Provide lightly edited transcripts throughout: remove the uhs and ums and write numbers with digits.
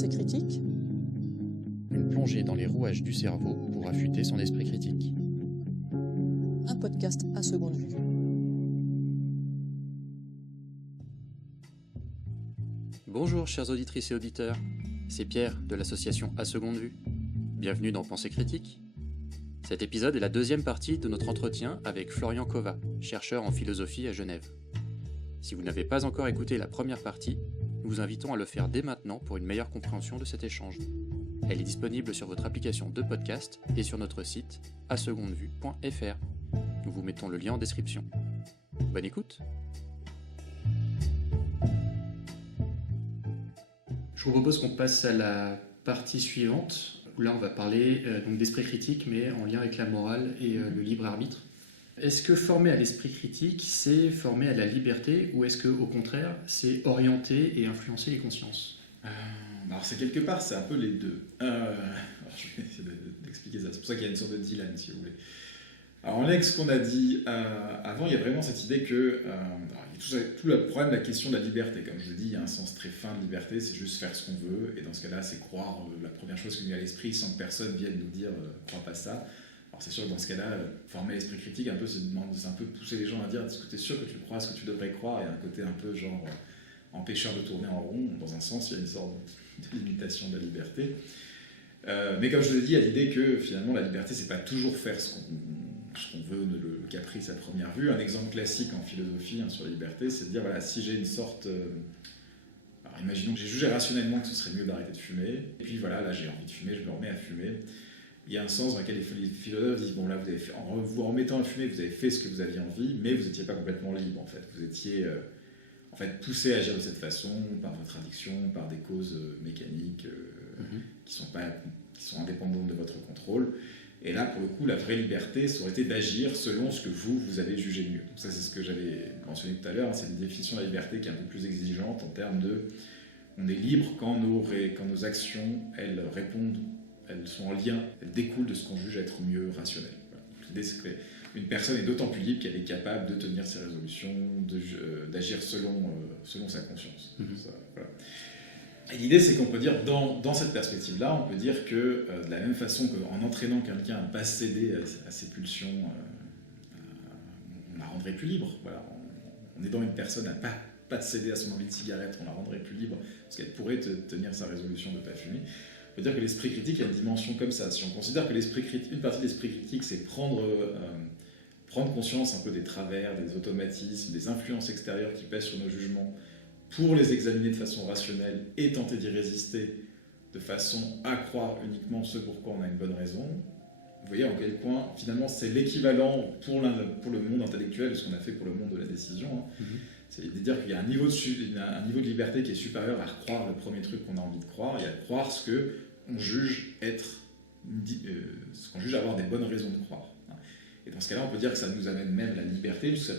Pensée critique, une plongée dans les rouages du cerveau pour affûter son esprit critique. un podcast à seconde vue. Bonjour chers auditrices et auditeurs, c'est Pierre de l'association À Seconde Vue. Bienvenue dans Pensée critique. Cet épisode est la deuxième partie de notre entretien avec Florian Kova, chercheur en philosophie à Genève. Si vous n'avez pas encore écouté la première partie, nous vous invitons à le faire dès maintenant pour une meilleure compréhension de cet échange. Elle est disponible sur votre application de podcast et sur notre site asegondevue.fr. Nous vous mettons le lien en description. Bonne écoute. Je vous propose qu'on passe à la partie suivante, où là on va parler donc d'esprit critique, mais en lien avec la morale et le libre arbitre. Est-ce que former à l'esprit critique, c'est former à la liberté, ou est-ce qu'au contraire, c'est orienter et influencer les consciences ? Alors c'est quelque part, c'est un peu les deux. Alors, je vais essayer d'expliquer ça. C'est pour ça qu'il y a une sorte de dilemme, si vous voulez. Alors en lien ce qu'on a dit avant, il y a vraiment cette idée que il y a tout le problème de la question de la liberté. Comme je vous ai dit, il y a un sens très fin de liberté, c'est juste faire ce qu'on veut. Et dans ce cas-là, c'est croire la première chose qui nous vient à l'esprit sans que personne vienne nous dire crois pas ça. Alors c'est sûr que dans ce cas-là, former l'esprit critique, un peu, c'est un peu pousser les gens à dire est-ce que tu es sûr que tu crois ce que tu devrais croire. Il y a un côté un peu genre empêcheur de tourner en rond. Dans un sens, il y a une sorte de limitation de la liberté. Mais comme je vous ai dit, il y a l'idée que finalement la liberté, c'est pas toujours faire ce qu'on veut, le caprice à première vue. Un exemple classique en philosophie sur la liberté, c'est de dire voilà, si j'ai une sorte. Alors imaginons que j'ai jugé rationnellement que ce serait mieux d'arrêter de fumer, et puis voilà, là j'ai envie de fumer, je me remets à fumer. Il y a un sens dans lequel les philosophes disent bon là, en vous remettant à fumer, vous avez fait ce que vous aviez envie, mais vous n'étiez pas complètement libre en fait. Vous étiez poussé à agir de cette façon par votre addiction, par des causes mécaniques qui sont indépendantes de votre contrôle. Et là, pour le coup, la vraie liberté, ça aurait été d'agir selon ce que vous avez jugé mieux. Donc ça, c'est ce que j'avais mentionné tout à l'heure. C'est une définition de la liberté qui est un peu plus exigeante en termes de... On est libre quand nos actions, elles répondent, elles sont en lien, elles découlent de ce qu'on juge être mieux rationnel. Voilà. L'idée, c'est qu'une personne est d'autant plus libre qu'elle est capable de tenir ses résolutions, d'agir selon sa conscience. Ça, voilà. Et l'idée, c'est qu'on peut dire, dans cette perspective-là, on peut dire que de la même façon qu'en entraînant quelqu'un à ne pas céder à ses pulsions, on la rendrait plus libre. Voilà. En aidant une personne à ne pas céder à son envie de cigarette, on la rendrait plus libre, parce qu'elle pourrait tenir sa résolution de ne pas fumer. On peut dire que l'esprit critique a une dimension comme ça. Si on considère que une partie de l'esprit critique, c'est prendre conscience un peu des travers, des automatismes, des influences extérieures qui pèsent sur nos jugements, pour les examiner de façon rationnelle et tenter d'y résister de façon à croire uniquement ce pourquoi on a une bonne raison. Vous voyez en quel point, finalement, c'est l'équivalent pour le monde intellectuel de ce qu'on a fait pour le monde de la décision. C'est de dire qu'il y a un niveau de liberté qui est supérieur à croire le premier truc qu'on a envie de croire et à croire ce qu'on juge ce qu'on juge avoir des bonnes raisons de croire. Et dans ce cas-là, on peut dire que ça nous amène même la liberté, parce que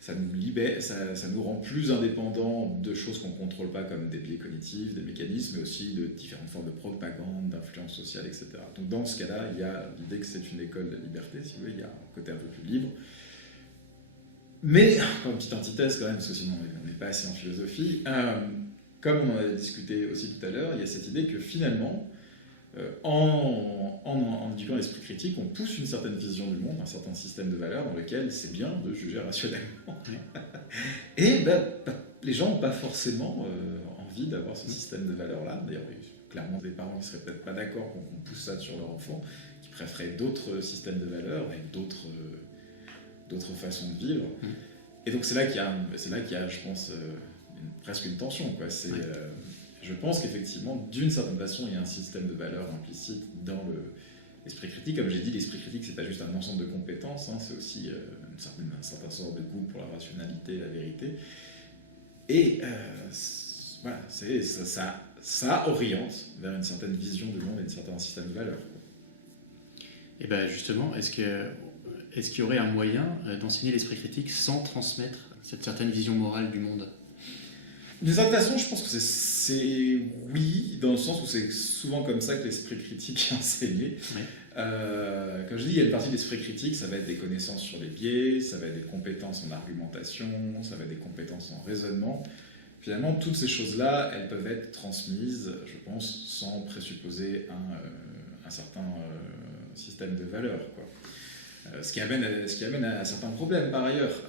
ça nous libère, ça nous rend plus indépendants de choses qu'on ne contrôle pas, comme des biais cognitifs, des mécanismes, mais aussi de différentes formes de propagande, d'influence sociale, etc. Donc dans ce cas-là, il y a l'idée que c'est une école de la liberté, si vous voulez, il y a un côté un peu plus libre. Mais, comme petite antithèse quand même, parce que sinon on n'est pas assez en philosophie, comme on en a discuté aussi tout à l'heure, il y a cette idée que finalement, en éduquant l'esprit critique, on pousse une certaine vision du monde, un certain système de valeurs dans lequel c'est bien de juger rationnellement. Et les gens n'ont pas forcément envie d'avoir ce système de valeurs-là. D'ailleurs, il y a clairement des parents qui ne seraient peut-être pas d'accord qu'on pousse ça sur leur enfant, qui préféraient d'autres systèmes de valeurs avec d'autres façons de vivre. Et donc c'est là qu'il y a, je pense, presque une tension, quoi. Je pense qu'effectivement, d'une certaine façon, il y a un système de valeurs implicite dans l'esprit critique. Comme j'ai dit, l'esprit critique, c'est pas juste un ensemble de compétences, c'est aussi un certain sort de goût pour la rationalité, la vérité. Et voilà, ça oriente vers une certaine vision du monde et un certain système de valeurs. Et bien justement, est-ce qu'il y aurait un moyen d'enseigner l'esprit critique sans transmettre cette certaine vision morale du monde ? D'une certaine façon, je pense que c'est oui, dans le sens où c'est souvent comme ça que l'esprit critique est enseigné. Oui. Comme je dis, il y a une partie de l'esprit critique, ça va être des connaissances sur les biais, ça va être des compétences en argumentation, ça va être des compétences en raisonnement. Finalement, toutes ces choses-là, elles peuvent être transmises, je pense, sans présupposer un certain système de valeurs, quoi. Ce qui amène à certains problèmes, par ailleurs.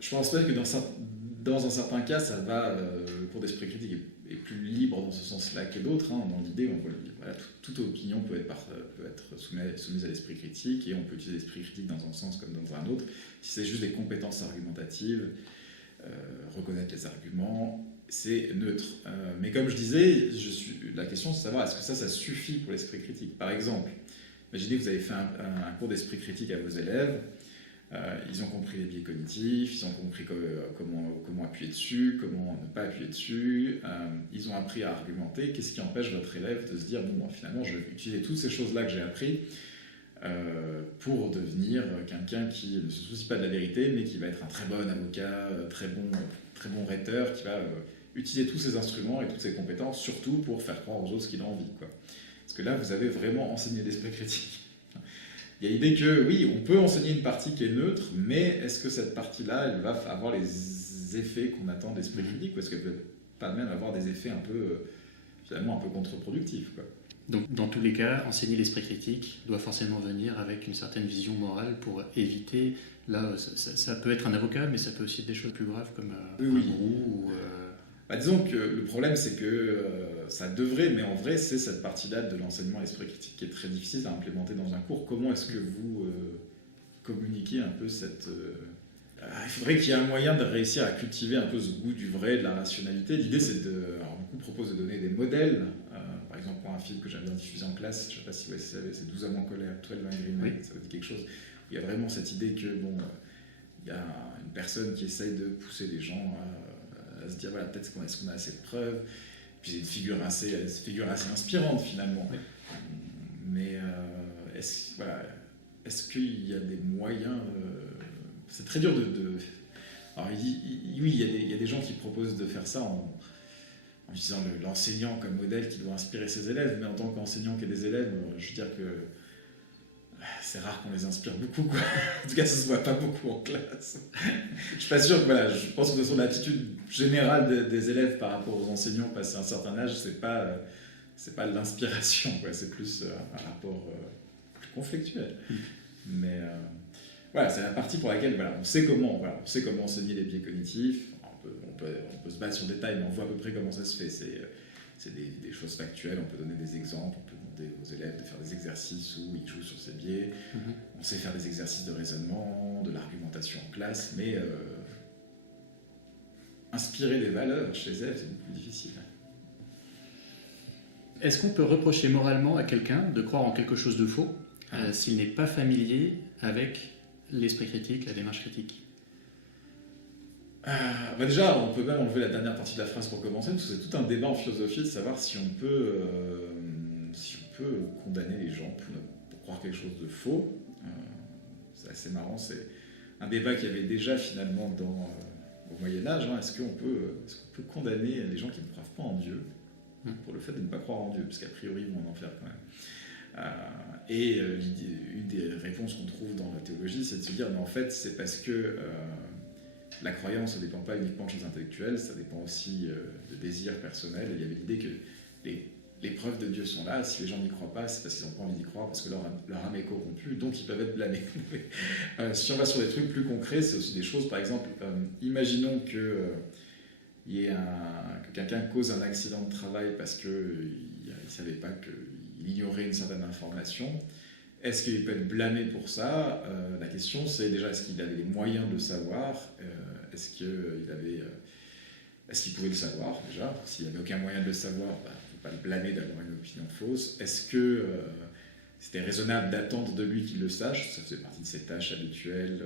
Je pense pas que dans un certain cas, ça va, le cours d'esprit critique est plus libre dans ce sens-là que d'autres. Dans l'idée, voilà, toute opinion peut être soumise à l'esprit critique, et on peut utiliser l'esprit critique dans un sens comme dans un autre, si c'est juste des compétences argumentatives, reconnaître les arguments, c'est neutre. Mais comme je disais, la question c'est de savoir est-ce que ça suffit pour l'esprit critique. Par exemple, imaginez que vous avez fait un cours d'esprit critique à vos élèves, ils ont compris les biais cognitifs, ils ont compris comment appuyer dessus, comment ne pas appuyer dessus, ils ont appris à argumenter. Qu'est-ce qui empêche votre élève de se dire bon, finalement, je vais utiliser toutes ces choses-là que j'ai appris pour devenir quelqu'un qui ne se soucie pas de la vérité, mais qui va être un très bon avocat, très bon rhéteur, qui va utiliser tous ces instruments et toutes ces compétences, surtout pour faire croire aux autres ce qu'il a envie, quoi. Parce que là, vous avez vraiment enseigné l'esprit critique. Il y a l'idée que, oui, on peut enseigner une partie qui est neutre, mais est-ce que cette partie-là, elle va avoir les effets qu'on attend d'esprit critique, ou est-ce qu'elle peut pas même avoir des effets finalement un peu contre-productifs, quoi. Donc, dans tous les cas, enseigner l'esprit critique doit forcément venir avec une certaine vision morale pour éviter. Là, ça peut être un avocat, mais ça peut aussi être des choses plus graves comme un gourou. Disons que le problème, c'est que ça devrait, mais en vrai, c'est cette partie-là de l'enseignement à l'esprit critique qui est très difficile à implémenter dans un cours. Comment est-ce que vous communiquez un peu cette... il faudrait qu'il y ait un moyen de réussir à cultiver un peu ce goût du vrai, de la rationalité. L'idée, c'est de... Alors, beaucoup proposent de donner des modèles. Par exemple, pour un film que j'avais bien diffusé en classe, je ne sais pas si vous savez, c'est 12 hommes en colère, 12 Angry Men, ça vous dit quelque chose. Il y a vraiment cette idée que, il y a une personne qui essaye de pousser les gens à se dire, voilà, peut-être est-ce qu'on a assez de preuves. Puis c'est une figure assez inspirante, finalement. Oui. Mais est-ce qu'il y a des moyens... C'est très dur de... Alors, oui, il y a des gens qui proposent de faire ça en utilisant l'enseignant comme modèle qui doit inspirer ses élèves, mais en tant qu'enseignant qui a des élèves, je veux dire que c'est rare qu'on les inspire beaucoup, quoi. En tout cas, ça se voit pas beaucoup en classe. Je suis pas sûr que, je pense que de son attitude générale des élèves par rapport aux enseignants passé un certain âge, c'est pas l'inspiration, quoi. C'est plus un rapport plus conflictuel. Mais c'est la partie pour laquelle on sait comment enseigner les biais cognitifs. On peut se baser sur des détails, mais on voit à peu près comment ça se fait. C'est des choses factuelles, on peut donner des exemples, on peut demander aux élèves de faire des exercices où ils jouent sur ces biais. On sait faire des exercices de raisonnement, de l'argumentation en classe, mais inspirer des valeurs chez les élèves, c'est beaucoup plus difficile. Est-ce qu'on peut reprocher moralement à quelqu'un de croire en quelque chose de faux s'il n'est pas familier avec l'esprit critique, la démarche critique ? Déjà, on peut même enlever la dernière partie de la phrase pour commencer, parce que c'est tout un débat en philosophie de savoir si on peut condamner les gens pour croire quelque chose de faux. C'est assez marrant, c'est un débat qu'il y avait déjà finalement au Moyen-Âge. Est-ce qu'on peut condamner les gens qui ne croient pas en Dieu pour le fait de ne pas croire en Dieu, parce qu'a priori ils vont en enfer quand même. Et une des réponses qu'on trouve dans la théologie, c'est de se dire mais en fait c'est parce que la croyance ne dépend pas uniquement de choses intellectuelles, ça dépend aussi de désirs personnels. Et il y avait l'idée que les preuves de Dieu sont là. Si les gens n'y croient pas, c'est parce qu'ils n'ont pas envie d'y croire, parce que leur âme est corrompue, donc ils peuvent être blâmés. Si on va sur des trucs plus concrets, c'est aussi des choses, par exemple, imaginons que quelqu'un cause un accident de travail parce qu'il ne savait pas qu'il ignorait une certaine information. Est-ce qu'il peut être blâmé pour ça ? La question, c'est déjà, est-ce qu'il avait les moyens de le savoir ? Est-ce qu'il pouvait le savoir, déjà ? S'il n'y avait aucun moyen de le savoir, on ne peut pas le blâmer d'avoir une opinion fausse. Est-ce que c'était raisonnable d'attendre de lui qu'il le sache ? Ça faisait partie de ses tâches habituelles.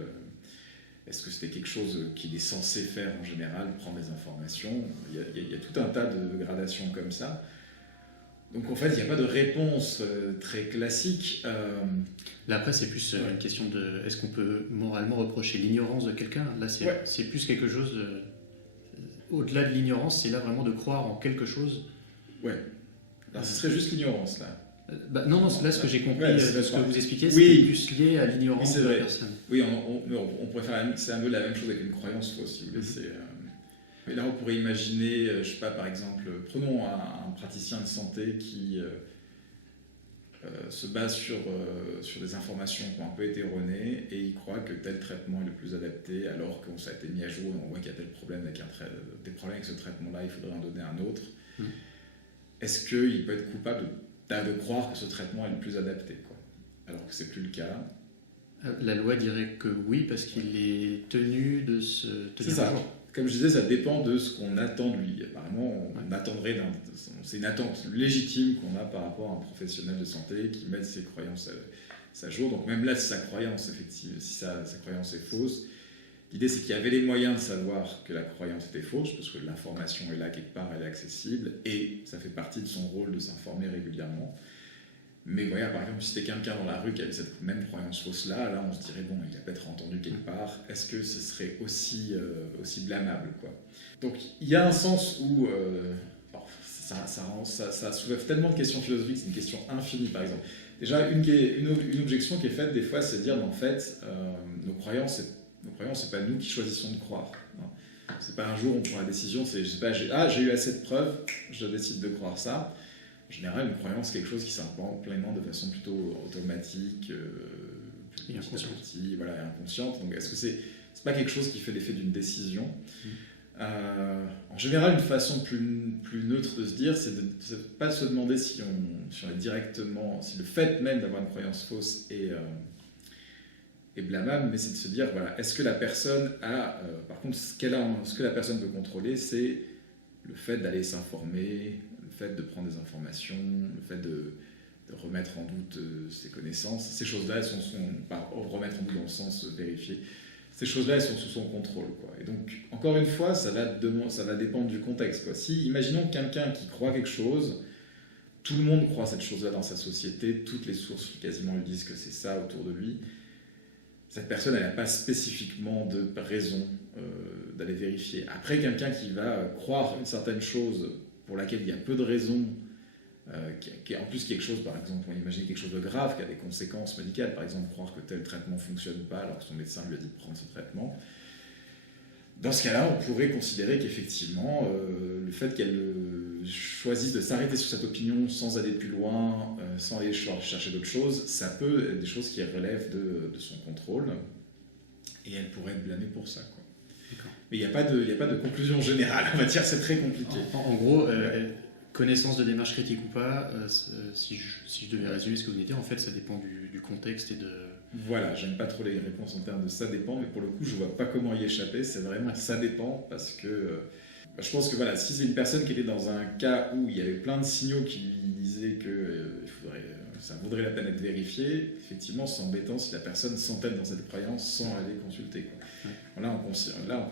Est-ce que c'était quelque chose qu'il est censé faire en général, prendre des informations ? Il y a tout un tas de gradations comme ça. Donc en fait, il n'y a pas de réponse très classique. Là après, c'est plus une question de est-ce qu'on peut moralement reprocher l'ignorance de quelqu'un ? Là, c'est plus quelque chose de... Au-delà de l'ignorance, c'est là vraiment de croire en quelque chose. Ouais. Alors, ce serait juste l'ignorance, là. Non, là, ce que j'ai compris de ce que vous expliquez, c'est plus lié à l'ignorance de la personne. Oui, on pourrait faire c'est un peu la même chose avec une croyance fausse, si vous voulez. Et là, on pourrait imaginer, je sais pas, par exemple, prenons un praticien de santé qui se base sur des informations qui ont un peu été erronées et il croit que tel traitement est le plus adapté alors que ça a été mis à jour et on voit qu'il y a tel problème avec des problèmes avec ce traitement-là, il faudrait en donner un autre. Est-ce qu'il peut être coupable de croire que ce traitement est le plus adapté, quoi, alors que c'est plus le cas? La loi dirait que oui, parce qu'il est tenu de se tenir à jour. Comme je disais, ça dépend de ce qu'on attend de lui. Apparemment, on attendrait c'est une attente légitime qu'on a par rapport à un professionnel de santé qui met ses croyances à jour. Donc même là, si sa croyance, effectivement, si sa croyance est fausse, l'idée c'est qu'il y avait les moyens de savoir que la croyance était fausse, parce que l'information est là quelque part, elle est accessible, et ça fait partie de son rôle de s'informer régulièrement. Mais voilà, par exemple, si c'était quelqu'un dans la rue qui avait cette même croyance fausse-là, là on se dirait, bon, il a peut-être entendu quelque part, est-ce que ce serait aussi blâmable, quoi. Donc il y a un sens où ça soulève tellement de questions philosophiques, c'est une question infinie, par exemple. Déjà, une objection qui est faite des fois, c'est de dire, mais en fait, nos croyances, c'est pas nous qui choisissons de croire. Hein. C'est pas un jour on prend la décision, c'est, je sais pas, j'ai eu assez de preuves, je décide de croire ça. En général, une croyance, c'est quelque chose qui s'implante pleinement de façon plutôt automatique, et inconsciente. Voilà, inconsciente. Donc, est-ce que c'est pas quelque chose qui fait l'effet d'une décision? En général, une façon plus neutre de se dire, c'est de pas se demander si on est directement, si le fait même d'avoir une croyance fausse est blâmable, mais c'est de se dire, voilà, est-ce que la personne a, par contre, ce que la personne peut contrôler, c'est le fait d'aller s'informer, le fait de prendre des informations, le fait de remettre en doute ses connaissances. Ces choses-là, elles sont remettre en doute dans le sens vérifier. Ces choses-là, elles sont sous son contrôle, quoi. Et donc, encore une fois, ça va dépendre du contexte, quoi. Si, imaginons quelqu'un qui croit quelque chose, tout le monde croit cette chose-là dans sa société, toutes les sources quasiment lui disent que c'est ça autour de lui, cette personne, elle n'a pas spécifiquement de raison d'aller vérifier. Après, quelqu'un qui va croire une certaine chose pour laquelle il y a peu de raisons, qui est en plus quelque chose, par exemple, on imagine quelque chose de grave, qui a des conséquences médicales, par exemple, croire que tel traitement ne fonctionne pas alors que son médecin lui a dit de prendre ce traitement. Dans ce cas-là, on pourrait considérer qu'effectivement, le fait qu'elle choisisse de s'arrêter sur cette opinion sans aller plus loin, sans aller chercher d'autres choses, ça peut être des choses qui relèvent de son contrôle, et elle pourrait être blâmée pour ça, quoi. Mais il n'y a pas de conclusion générale, on va dire, c'est très compliqué. En gros, connaissance de démarche critique ou pas, si je devais résumer ce que vous venez de dire, en fait, ça dépend du contexte et de... Voilà, j'aime pas trop les réponses en termes de ça dépend, mais pour le coup, je vois pas comment y échapper, c'est vraiment ça dépend, parce que je pense que voilà, si c'est une personne qui était dans un cas où il y avait plein de signaux qui lui disaient que ça vaudrait la peine d'être vérifié, effectivement, c'est embêtant si la personne s'entête dans cette croyance sans aller consulter, quoi. Là,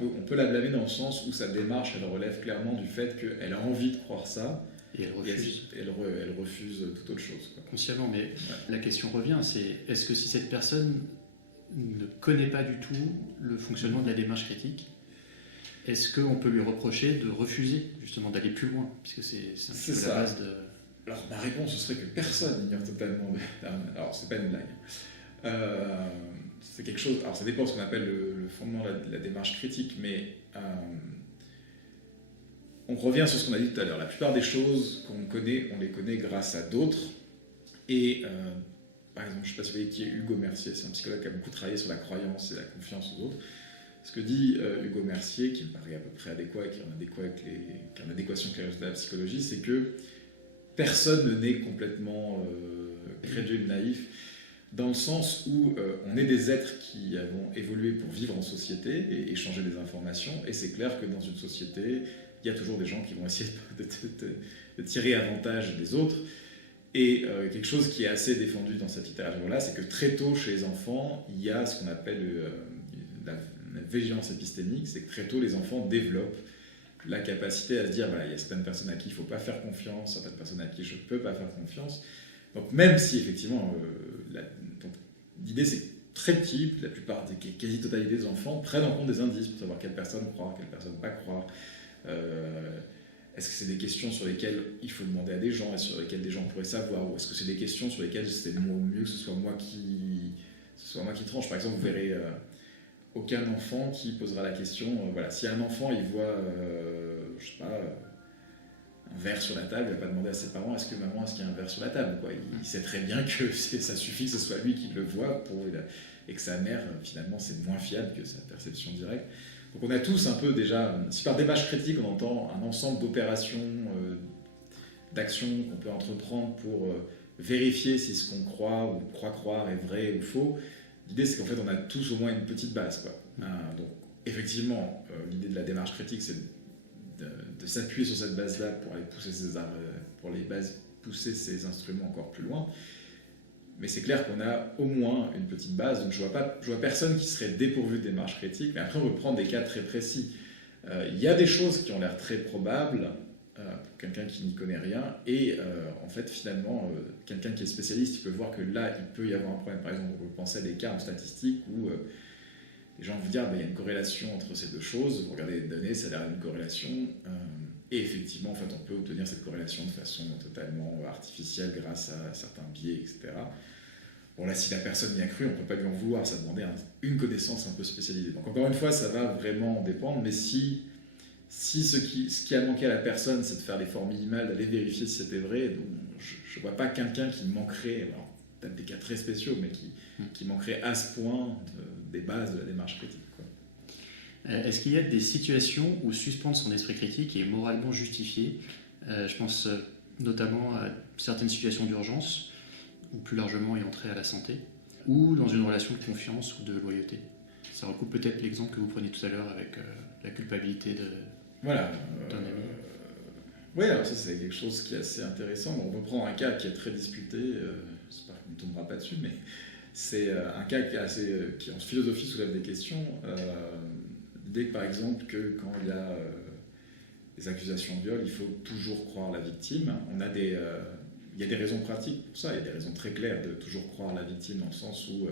on peut la blâmer dans le sens où sa démarche, elle relève clairement du fait qu'elle a envie de croire ça, et elle refuse. Elle refuse toute autre chose, quoi. Consciemment, mais la question revient, c'est est-ce que si cette personne ne connaît pas du tout le fonctionnement de la démarche critique, est-ce qu'on peut lui reprocher de refuser justement d'aller plus loin, puisque c'est un petit peu la base de... Alors ma réponse ce serait que personne ignore totalement. Alors c'est pas une blague. C'est quelque chose. Alors ça dépend de ce qu'on appelle le fondement de la démarche critique, mais on revient sur ce qu'on a dit tout à l'heure. La plupart des choses qu'on connaît, on les connaît grâce à d'autres. Et par exemple, je ne sais pas si vous voyez qui est Hugo Mercier, c'est un psychologue qui a beaucoup travaillé sur la croyance et la confiance aux autres. Ce que dit Hugo Mercier, qui me paraît à peu près adéquat et qui est en adéquation avec les résultats de la psychologie, c'est que personne ne naît complètement crédule, naïf, dans le sens où on est des êtres qui avons évolué pour vivre en société et échanger des informations, et c'est clair que dans une société, il y a toujours des gens qui vont essayer de tirer avantage des autres, et quelque chose qui est assez défendu dans cette littérature-là, c'est que très tôt chez les enfants, il y a ce qu'on appelle la vigilance épistémique, c'est que très tôt les enfants développent la capacité à se dire, voilà, il y a certaines personnes à qui il ne faut pas faire confiance, certaines personnes à qui je ne peux pas faire confiance. Donc même si effectivement, l'idée c'est que très petit, la plupart des quasi-totalité des enfants prennent en compte des indices pour savoir quelle personne croire, quelle personne pas croire. Est-ce que c'est des questions sur lesquelles il faut demander à des gens et sur lesquelles des gens pourraient savoir, ou est-ce que c'est des questions sur lesquelles c'est mieux que ce soit moi qui tranche. Par exemple, vous verrez... aucun enfant qui posera la question, voilà, si un enfant il voit, je sais pas, un verre sur la table, il va pas demander à ses parents, est-ce qu'il y a un verre sur la table, quoi. Il sait très bien que ça suffit que ce soit lui qui le voit et que sa mère, finalement, c'est moins fiable que sa perception directe. Donc on a tous un peu déjà, si par démarche critique on entend un ensemble d'opérations, d'actions qu'on peut entreprendre pour vérifier si ce qu'on croit ou croit croire est vrai ou faux, l'idée c'est qu'en fait on a tous au moins une petite base, quoi. Donc effectivement, l'idée de la démarche critique c'est de s'appuyer sur cette base-là pour aller pousser ces instruments encore plus loin. Mais c'est clair qu'on a au moins une petite base, donc je vois personne qui serait dépourvu de démarche critique, mais après on peut prendre des cas très précis. Il y a des choses qui ont l'air très probables pour quelqu'un qui n'y connaît rien, et en fait finalement, quelqu'un qui est spécialiste, il peut voir que là, il peut y avoir un problème. Par exemple, on peut penser à des cas en statistique où les gens vont dire il y a une corrélation entre ces deux choses, vous regardez les données, ça a l'air d'une corrélation, et effectivement, en fait, on peut obtenir cette corrélation de façon totalement artificielle grâce à certains biais, etc. Bon, là, si la personne y a cru, on ne peut pas lui en vouloir, ça demandait une connaissance un peu spécialisée. Donc, encore une fois, ça va vraiment dépendre, mais si ce qui a manqué à la personne, c'est de faire l'effort minimal, d'aller vérifier si c'était vrai, donc je ne vois pas quelqu'un qui manquerait, alors, peut-être des cas très spéciaux, mais qui manquerait à ce point des bases de la démarche critique, quoi. Est-ce qu'il y a des situations où suspendre son esprit critique est moralement justifié ? Je pense notamment à certaines situations d'urgence, ou plus largement y entrer à la santé, ou dans une relation de confiance ou de loyauté. Ça recoupe peut-être l'exemple que vous preniez tout à l'heure avec la culpabilité d'un ami. Oui, alors ça c'est quelque chose qui est assez intéressant. On peut prendre un cas qui est très disputé, j'espère qu'on ne tombera pas dessus, mais c'est un cas qui en philosophie soulève des questions. L'idée par exemple que quand il y a des accusations de viol, il faut toujours croire la victime. Il y a des raisons pratiques pour ça, il y a des raisons très claires de toujours croire la victime, dans le sens où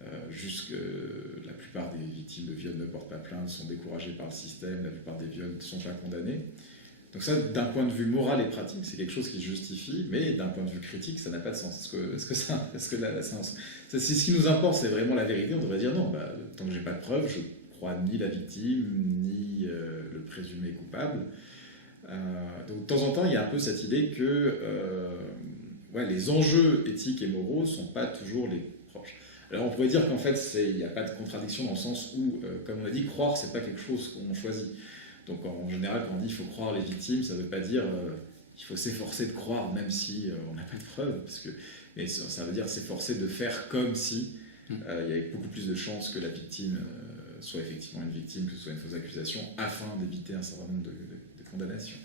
la plupart des victimes de viol ne portent pas plainte, sont découragées par le système, la plupart des viols ne sont pas condamnés. Donc ça, d'un point de vue moral et pratique, c'est quelque chose qui se justifie, mais d'un point de vue critique, ça n'a pas de sens. Si ce qui nous importe, c'est vraiment la vérité, on devrait dire non, tant que j'ai pas de preuves, je crois ni la victime, ni le présumé coupable. Donc de temps en temps, il y a un peu cette idée que les enjeux éthiques et moraux ne sont pas toujours les proches. Alors on pourrait dire qu'en fait, il n'y a pas de contradiction dans le sens où, comme on a dit, croire, c'est pas quelque chose qu'on choisit. Donc en général, quand on dit qu'il faut croire les victimes, ça ne veut pas dire qu'il faut s'efforcer de croire, même si on n'a pas de preuves, mais ça veut dire s'efforcer de faire comme si il y avait beaucoup plus de chances que la victime soit effectivement une victime, que ce soit une fausse accusation, afin d'éviter un certain nombre de condamnations.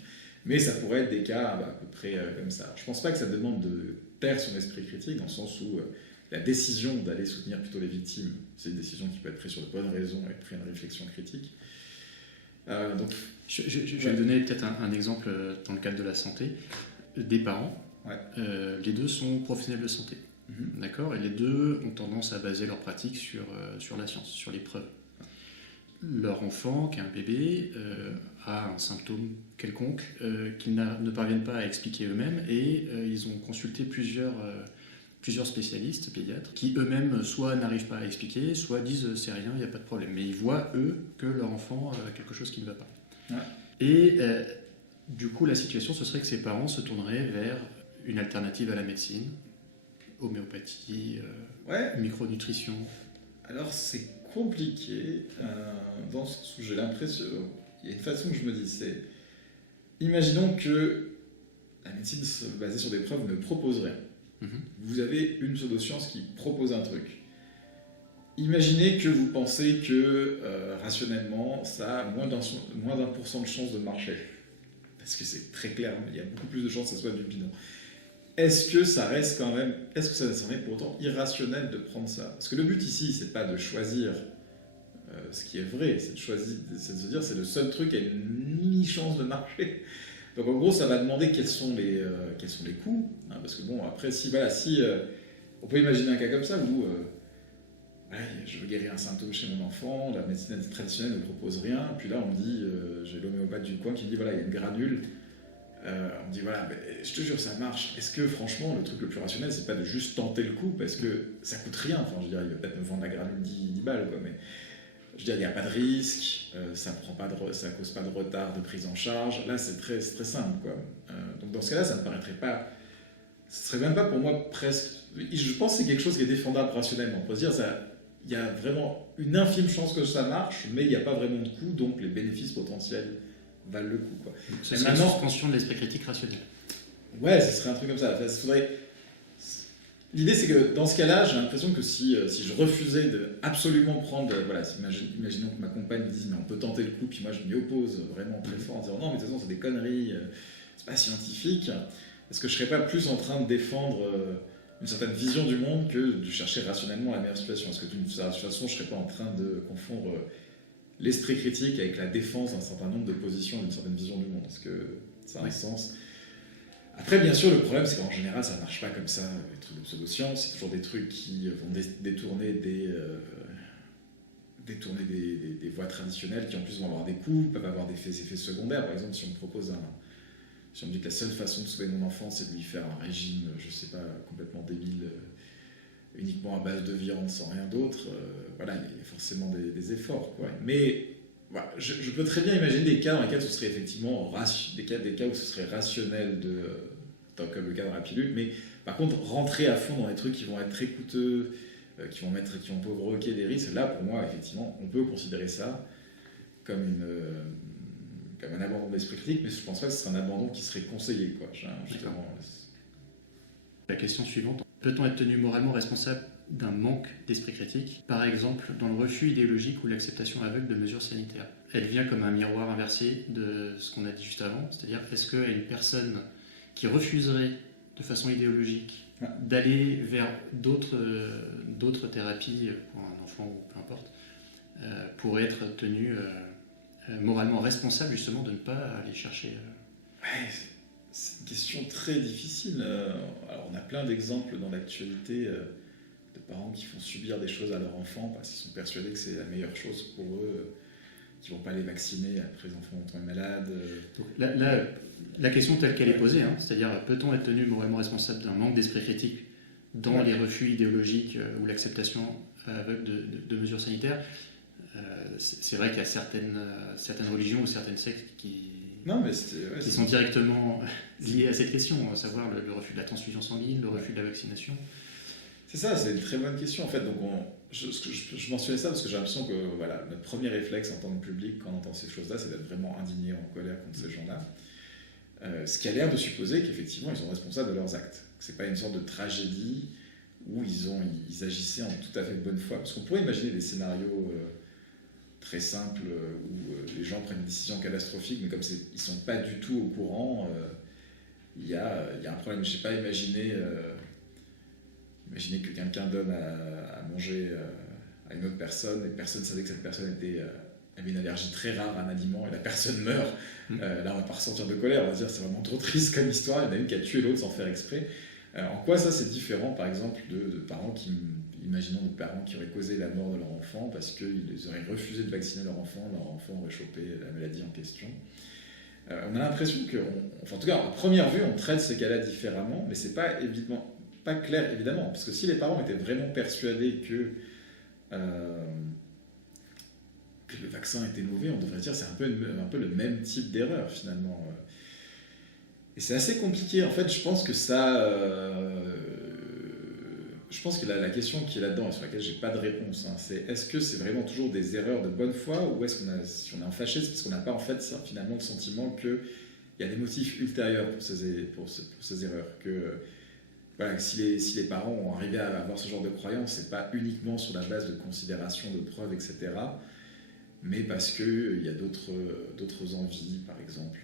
Mais ça pourrait être des cas à peu près comme ça. Je ne pense pas que ça demande de taire son esprit critique, dans le sens où la décision d'aller soutenir plutôt les victimes, c'est une décision qui peut être prise sur de bonnes raisons et après une réflexion critique. Je vais donner peut-être un exemple dans le cadre de la santé. Des parents, les deux sont professionnels de santé, d'accord, et les deux ont tendance à baser leur pratique sur la science, sur les preuves. Leur enfant, qui est un bébé, a un symptôme quelconque qu'ils ne parviennent pas à expliquer eux-mêmes, et ils ont consulté plusieurs spécialistes pédiatres qui eux-mêmes soit n'arrivent pas à expliquer, soit disent c'est rien, il n'y a pas de problème. Mais ils voient, eux, que leur enfant a quelque chose qui ne va pas. Ouais. Et du coup, la situation, ce serait que ces parents se tourneraient vers une alternative à la médecine, homéopathie, micronutrition. Alors c'est compliqué, dans ce sens où j'ai l'impression, il y a une façon que je me dis, c'est, imaginons que la médecine basée sur des preuves ne propose rien. Vous avez une pseudo-science qui propose un truc. Imaginez que vous pensez que rationnellement, ça a moins d'un % de chance de marcher. Parce que c'est très clair, il y a beaucoup plus de chances que ça soit du bidon. Est-ce que ça reste quand même, est-ce que ça serait pour autant irrationnel de prendre ça ? Parce que le but ici, c'est pas de choisir ce qui est vrai, c'est de se dire c'est le seul truc qui a une mini-chance de marcher. Donc en gros, ça va demander quels sont les coûts, hein, parce que bon, après, on peut imaginer un cas comme ça où je veux guérir un symptôme chez mon enfant, la médecine traditionnelle ne propose rien, puis là on me dit, j'ai l'homéopathe du coin qui me dit voilà, il y a une granule, on me dit voilà, je te jure, ça marche. Est-ce que franchement, le truc le plus rationnel, c'est pas de juste tenter le coup, parce que ça coûte rien, enfin je veux dire, il va peut-être me vendre la granule 10 balles, quoi, mais je veux dire, il n'y a pas de risque, ça cause pas de retard de prise en charge. Là, c'est très simple, quoi. Donc dans ce cas-là, ça ne paraîtrait pas... Ce serait même pas pour moi presque... Je pense que c'est quelque chose qui est défendable rationnellement. On peut se dire, il y a vraiment une infime chance que ça marche, mais il n'y a pas vraiment de coût, donc les bénéfices potentiels valent le coup, quoi. Ce serait une suspension de l'esprit critique rationnel. Ouais, ce serait un truc comme ça. Enfin, l'idée, c'est que dans ce cas-là, j'ai l'impression que si je refusais de absolument prendre... Voilà, imaginons que ma compagne me dise « mais on peut tenter le coup », puis moi je m'y oppose vraiment très fort en disant « non, mais de toute façon, c'est des conneries, c'est pas scientifique », est-ce que je serais pas plus en train de défendre une certaine vision du monde que de chercher rationnellement la meilleure situation? Est-ce que d'une certaine façon, je serais pas en train de confondre l'esprit critique avec la défense d'un certain nombre de positions d'une certaine vision du monde? Est-ce que ça a un sens? Après, bien sûr, le problème, c'est qu'en général, ça ne marche pas comme ça, les trucs de pseudo-science. C'est toujours des trucs qui vont détourner des voies traditionnelles qui, en plus, vont avoir des coûts, peuvent avoir des effets secondaires. Par exemple, si on me dit que la seule façon de sauver mon enfant, c'est de lui faire un régime, je ne sais pas, complètement débile, uniquement à base de viande, sans rien d'autre, voilà, il y a forcément des efforts, quoi. Mais... voilà, je peux très bien imaginer des cas dans lesquels ce serait effectivement des cas où ce serait rationnel comme le cas dans la pilule, mais par contre rentrer à fond dans des trucs qui vont être très coûteux, qui vont provoquer des risques, là pour moi effectivement on peut considérer ça comme un abandon d'esprit critique, mais je pense pas que ce serait un abandon qui serait conseillé, quoi. Justement. La question suivante, peut-on être tenu moralement responsable d'un manque d'esprit critique, par exemple dans le refus idéologique ou l'acceptation aveugle de mesures sanitaires? Elle vient comme un miroir inversé de ce qu'on a dit juste avant, c'est-à-dire est-ce qu'une personne qui refuserait de façon idéologique d'aller vers d'autres thérapies pour un enfant ou peu importe, pourrait être tenue moralement responsable justement de ne pas aller chercher... Ouais, c'est une question très difficile. Alors on a plein d'exemples dans l'actualité de parents qui font subir des choses à leurs enfants parce qu'ils sont persuadés que c'est la meilleure chose pour eux, qui ne vont pas les vacciner après les enfants vont tomber malades. Donc, la question telle qu'elle est posée, c'est-à-dire peut-on être tenu moralement responsable d'un manque d'esprit critique dans les refus idéologiques ou l'acceptation aveugle de mesures sanitaires? C'est vrai qu'il y a certaines religions ou certaines sectes qui sont directement liées à cette question, à savoir le refus de la transfusion sanguine, le refus de la vaccination. C'est ça, c'est une très bonne question en fait. Donc je mentionnais ça parce que j'ai l'impression que voilà, notre premier réflexe en tant que public quand on entend ces choses-là, c'est d'être vraiment indigné, en colère contre ces gens-là. Ce qui a l'air de supposer qu'effectivement ils sont responsables de leurs actes. Que c'est pas une sorte de tragédie où ils agissaient en tout à fait de bonne foi. Parce qu'on pourrait imaginer des scénarios très simples où les gens prennent une décision catastrophique, mais comme ils ne sont pas du tout au courant, il y a un problème. Je ne sais pas, imaginez que quelqu'un donne à manger à une autre personne et personne ne savait que cette personne avait une allergie très rare à un aliment et la personne meurt. Là, on ne va pas ressentir de colère, on va se dire c'est vraiment trop triste comme histoire, il y en a une qui a tué l'autre sans faire exprès. En quoi ça c'est différent par exemple de parents imaginons des parents qui auraient causé la mort de leur enfant parce qu'ils auraient refusé de vacciner leur enfant aurait chopé la maladie en question. On a l'impression en tout cas, en première vue, on traite ces cas-là différemment, mais c'est pas évidemment pas clair évidemment, parce que si les parents étaient vraiment persuadés que le vaccin était mauvais, on devrait dire que c'est un peu le même type d'erreur finalement. Et c'est assez compliqué. En fait, je pense que la question qui est là-dedans et sur laquelle j'ai pas de réponse, c'est est-ce que c'est vraiment toujours des erreurs de bonne foi ou est-ce si on est en fâché, c'est parce qu'on n'a pas en fait finalement le sentiment qu'il y a des motifs ultérieurs pour ces erreurs, que voilà, si les parents ont arrivé à avoir ce genre de croyance, c'est pas uniquement sur la base de considérations, de preuves, etc., mais parce qu'il y a d'autres envies, par exemple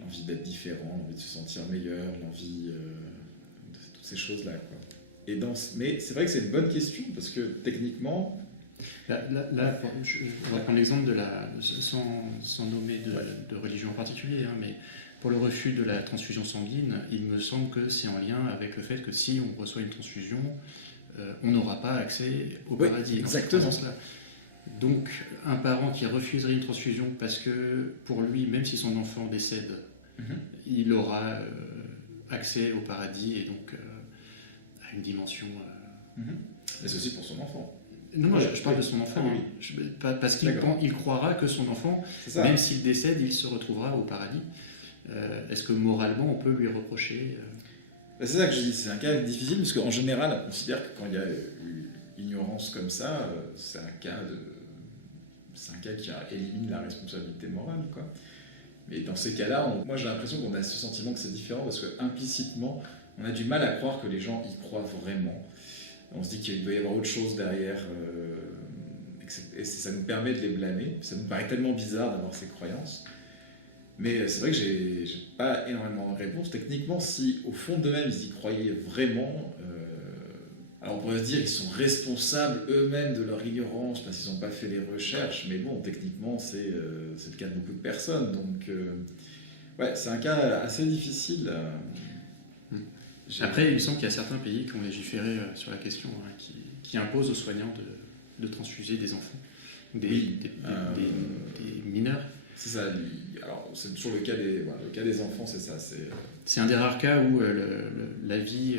l'envie d'être différent, l'envie de se sentir meilleur, l'envie de toutes ces choses-là, quoi. Mais c'est vrai que c'est une bonne question, parce que techniquement... Là on va prendre l'exemple sans nommer de religion en particulier, mais pour le refus de la transfusion sanguine, il me semble que c'est en lien avec le fait que si on reçoit une transfusion, on n'aura pas accès au paradis. Exactement. Donc, un parent qui refuserait une transfusion parce que, pour lui, même si son enfant décède, il aura accès au paradis et donc à une dimension... Mais c'est aussi pour son enfant. Non, je parle de son enfant. Ah, oui. Parce qu'il il croira que son enfant, même s'il décède, il se retrouvera au paradis. Est-ce que moralement, on peut lui reprocher C'est ça que je dis, c'est un cas difficile, parce qu'en général, on considère que quand il y a ignorance comme ça, c'est un cas qui élimine la responsabilité morale, quoi. Mais dans ces cas-là, moi j'ai l'impression qu'on a ce sentiment que c'est différent, parce que implicitement, on a du mal à croire que les gens y croient vraiment. On se dit qu'il doit y avoir autre chose derrière, et ça nous permet de les blâmer. Ça nous paraît tellement bizarre d'avoir ces croyances. Mais c'est vrai que j'ai pas énormément de réponses. Techniquement, si au fond d'eux-mêmes ils y croyaient vraiment, alors on pourrait se dire qu'ils sont responsables eux-mêmes de leur ignorance parce qu'ils n'ont pas fait les recherches, mais bon, techniquement c'est le cas de beaucoup de personnes. Donc ouais, c'est un cas assez difficile. Après, il me semble qu'il y a certains pays qui ont légiféré sur la question, qui imposent aux soignants de transfuser des enfants, des mineurs. C'est ça. Alors, c'est toujours le cas des enfants, c'est ça. C'est un des rares cas où l'avis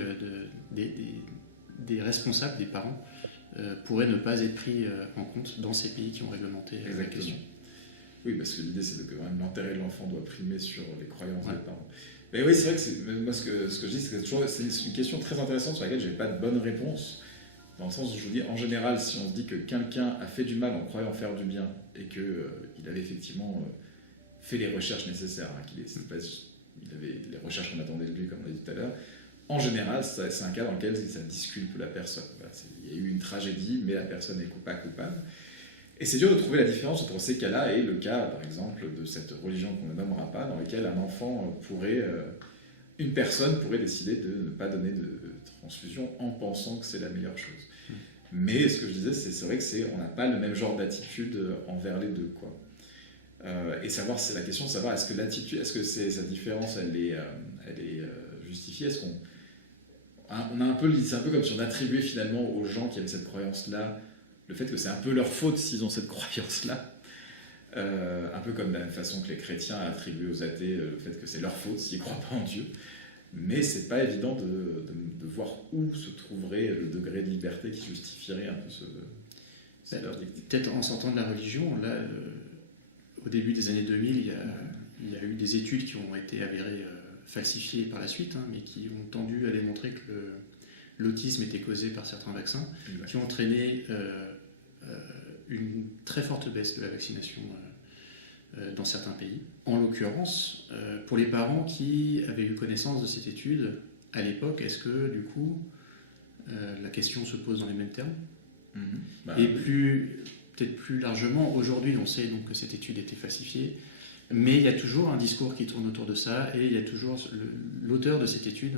des responsables, des parents, pourrait ne pas être pris en compte dans ces pays qui ont réglementé la question. Oui, parce que l'idée, c'est que l'intérêt de l'enfant doit primer sur les croyances des parents. Mais oui, c'est vrai que moi, ce que je dis, c'est que c'est une question très intéressante sur laquelle je n'ai pas de bonne réponse. Dans le sens où je vous dis, en général, si on se dit que quelqu'un a fait du mal en croyant faire du bien et qu'il avait effectivement fait les recherches nécessaires, qu'il avait les recherches qu'on attendait de lui, comme on l'a dit tout à l'heure, en général, c'est un cas dans lequel ça disculpe la personne. Voilà, il y a eu une tragédie, mais la personne n'est pas coupable. Et c'est dur de trouver la différence entre ces cas-là et le cas, par exemple, de cette religion qu'on ne nommera pas, dans laquelle un enfant une personne pourrait décider de ne pas donner de transfusion en pensant que c'est la meilleure chose. Mais ce que je disais, c'est vrai que on n'a pas le même genre d'attitude envers les deux, quoi. Et c'est la question de savoir est-ce que sa différence, elle est justifiée. C'est un peu comme si on attribuait finalement aux gens qui avaient cette croyance-là le fait que c'est un peu leur faute s'ils ont cette croyance-là. Un peu comme de la même façon que les chrétiens attribuent aux athées le fait que c'est leur faute s'ils ne croient pas en Dieu. Mais c'est pas évident de voir où se trouverait le degré de liberté qui justifierait un peu ce verdict. Peut-être en sortant de la religion, là, au début des années 2000, il y a eu des études qui ont été avérées falsifiées par la suite, mais qui ont tendu à démontrer que l'autisme était causé par certains vaccins, qui ont entraîné une très forte baisse de la vaccination dans certains pays. En l'occurrence, pour les parents qui avaient eu connaissance de cette étude à l'époque, est-ce que du coup la question se pose dans les mêmes termes ? Et peut-être plus largement, aujourd'hui on sait donc que cette étude était falsifiée, mais il y a toujours un discours qui tourne autour de ça, et il y a toujours l'auteur de cette étude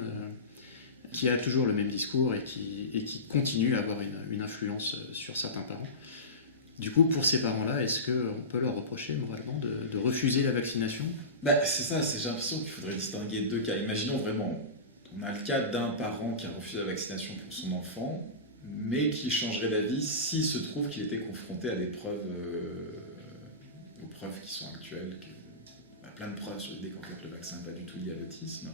qui a toujours le même discours et qui continue à avoir une influence sur certains parents. Du coup, pour ces parents-là, est-ce qu'on peut leur reprocher moralement de refuser la vaccination ? C'est ça, j'ai l'impression qu'il faudrait distinguer deux cas. Imaginons vraiment, on a le cas d'un parent qui a refusé la vaccination pour son enfant, mais qui changerait d'avis s'il se trouve qu'il était confronté à des preuves, aux preuves qui sont actuelles, plein de preuves sur l'idée qu'en fait le vaccin n'est pas du tout lié à l'autisme.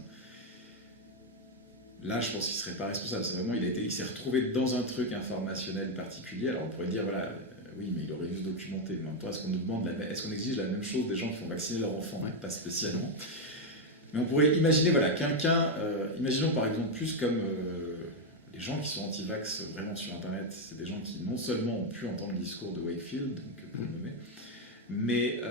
Là, je pense qu'il ne serait pas responsable. C'est vraiment, il s'est retrouvé dans un truc informationnel particulier. Alors on pourrait dire, voilà, oui, mais il aurait dû se documenter. Mais en même temps, est-ce qu'on exige la même chose des gens qui font vacciner leur enfant ? Pas spécialement. Mais on pourrait imaginer, voilà, quelqu'un, imaginons par exemple plus comme les gens qui sont anti-vax vraiment sur Internet. C'est des gens qui non seulement ont pu entendre le discours de Wakefield, donc pour le nommer, mais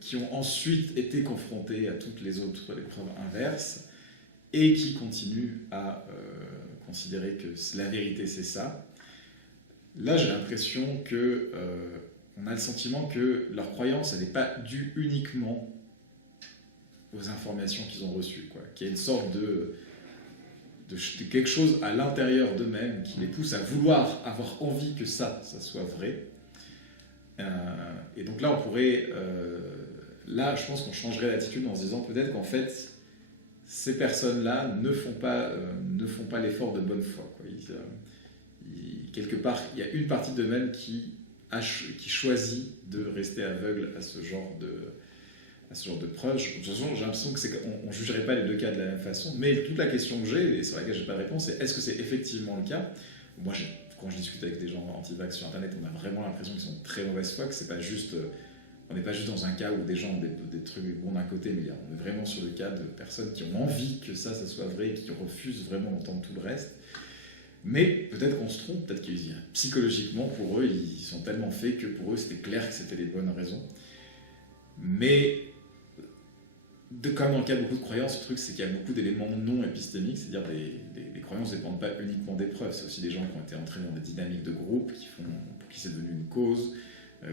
qui ont ensuite été confrontés à toutes les autres preuves inverses, et qui continuent à considérer que la vérité c'est ça. Là, j'ai l'impression qu'on a le sentiment que leur croyance, elle n'est pas due uniquement aux informations qu'ils ont reçues, quoi. Qu'il y a une sorte de quelque chose à l'intérieur d'eux-mêmes qui les pousse à vouloir avoir envie que ça soit vrai. Et donc là, on pourrait... là, je pense qu'on changerait d'attitude en se disant peut-être qu'en fait, ces personnes-là ne font pas l'effort de bonne foi, quoi. Quelque part, il y a une partie d'eux-mêmes qui choisit de rester aveugle à ce genre de preuves. De toute façon, j'ai l'impression qu'on ne jugerait pas les deux cas de la même façon, mais toute la question que j'ai, et sur laquelle je n'ai pas de réponse, c'est est-ce que c'est effectivement le cas ? Moi, j'ai quand je discute avec des gens anti-vax sur Internet, on a vraiment l'impression qu'ils sont de très mauvaise foi, que c'est pas juste, on n'est pas juste dans un cas où des gens ont des trucs bons d'un côté, mais on est vraiment sur le cas de personnes qui ont envie que ça soit vrai et qui refusent vraiment d'entendre tout le reste. Mais peut-être qu'on se trompe, peut-être que psychologiquement, pour eux, ils sont tellement faits que pour eux, c'était clair que c'était les bonnes raisons. Mais, comme dans le cas de beaucoup de croyances, le truc, c'est qu'il y a beaucoup d'éléments non épistémiques, c'est-à-dire les croyances ne dépendent pas uniquement des preuves. C'est aussi des gens qui ont été entraînés dans des dynamiques de groupe, pour qui c'est devenu une cause,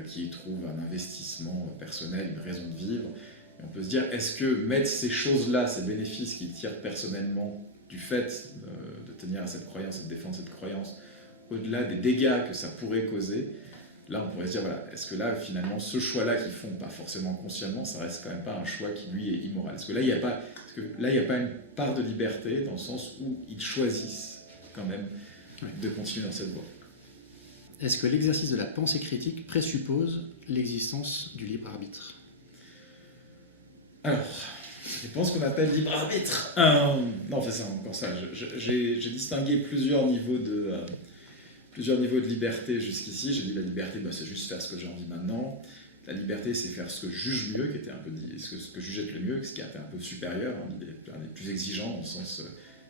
qui y trouvent un investissement personnel, une raison de vivre. Et on peut se dire, est-ce que mettre ces choses-là, ces bénéfices qu'ils tirent personnellement du fait de tenir à cette croyance et de défendre cette croyance, au-delà des dégâts que ça pourrait causer, là on pourrait se dire, voilà, est-ce que là finalement ce choix-là qu'ils font, pas forcément consciemment, ça reste quand même pas un choix qui lui est immoral? Est-ce que là il n'y a pas une part de liberté dans le sens où ils choisissent quand même de continuer dans cette voie? Est-ce que l'exercice de la pensée critique présuppose l'existence du libre arbitre? Alors, ça dépend ce qu'on appelle libre arbitre. Non, c'est ça, encore ça. J'ai distingué plusieurs niveaux de liberté jusqu'ici. J'ai dit la liberté, c'est juste faire ce que j'ai envie maintenant. La liberté, c'est faire ce que je juge mieux, qui était un peu ce que je jugeais le mieux, ce qui était un peu supérieur, l'idée plus exigeant, dans le sens,